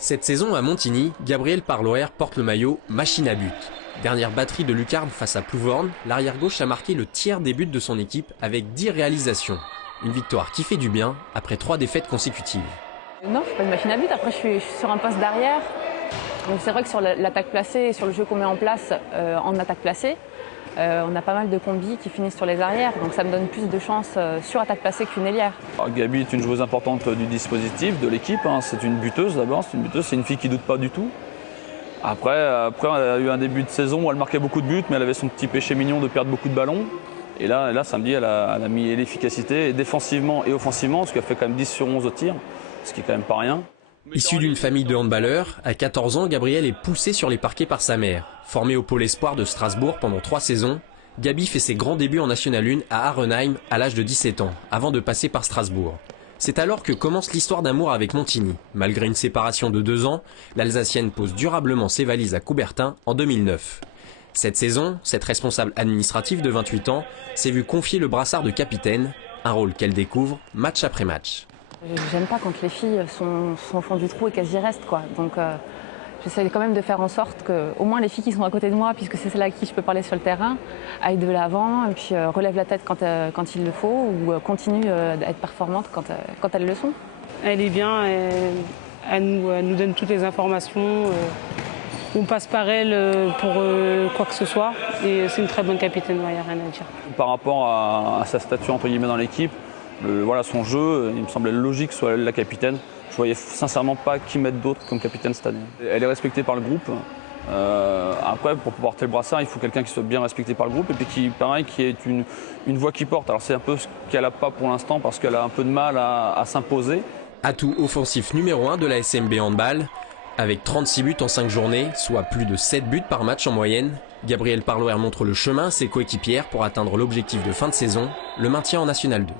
Cette saison à Montigny, Gabriel Parloer porte le maillot machine à but. Dernière batterie de lucarne face à Plouvorne, l'arrière-gauche a marqué le tiers des buts de son équipe avec 10 réalisations. Une victoire qui fait du bien après 3 défaites consécutives. Non, je ne suis pas une machine à but. Après, je suis sur un poste d'arrière. Donc c'est vrai que sur l'attaque placée et sur le jeu qu'on met en place en attaque placée, on a pas mal de combis qui finissent sur les arrières. Donc ça me donne plus de chances sur attaque placée qu'une ailière. Alors, Gabi est une joueuse importante du dispositif, de l'équipe. C'est une buteuse d'abord. C'est une fille qui ne doute pas du tout. Après, elle a eu un début de saison où elle marquait beaucoup de buts, mais elle avait son petit péché mignon de perdre beaucoup de ballons. Et là samedi, elle a mis l'efficacité, défensivement et offensivement, parce qu'elle fait quand même 10 sur 11 au tir, ce qui est quand même pas rien. Issu d'une famille de handballeurs, à 14 ans, Gabriel est poussé sur les parquets par sa mère. Formée au pôle espoir de Strasbourg pendant 3 saisons, Gabi fait ses grands débuts en National 1 à Arenheim à l'âge de 17 ans, avant de passer par Strasbourg. C'est alors que commence l'histoire d'amour avec Montigny. Malgré une séparation de 2 ans, l'Alsacienne pose durablement ses valises à Coubertin en 2009. Cette saison, cette responsable administrative de 28 ans s'est vue confier le brassard de capitaine, un rôle qu'elle découvre match après match. J'aime pas quand les filles sont au fond du trou et qu'elles y restent, quoi. Donc j'essaie quand même de faire en sorte que au moins les filles qui sont à côté de moi, puisque c'est celles à qui je peux parler sur le terrain, aillent de l'avant et puis relèvent la tête quand il le faut ou continuent à être performantes quand elles le sont. Elle est bien, elle nous donne toutes les informations. On passe par elle pour quoi que ce soit et c'est une très bonne capitaine, il n'y a rien à dire. Par rapport à sa statut entre guillemets dans l'équipe, voilà, son jeu, il me semblait logique que soit elle la capitaine. Je voyais sincèrement pas qui mettre d'autre comme capitaine cette année. Elle est respectée par le groupe. Après, pour porter le brassard, il faut quelqu'un qui soit bien respecté par le groupe et puis qui ait une voix qui porte. Alors c'est un peu ce qu'elle n'a pas pour l'instant parce qu'elle a un peu de mal à s'imposer. Atout offensif numéro 1 de la SMB Handball. Avec 36 buts en 5 journées, soit plus de 7 buts par match en moyenne, Gabriel Parloer montre le chemin à ses coéquipières pour atteindre l'objectif de fin de saison, le maintien en National 2.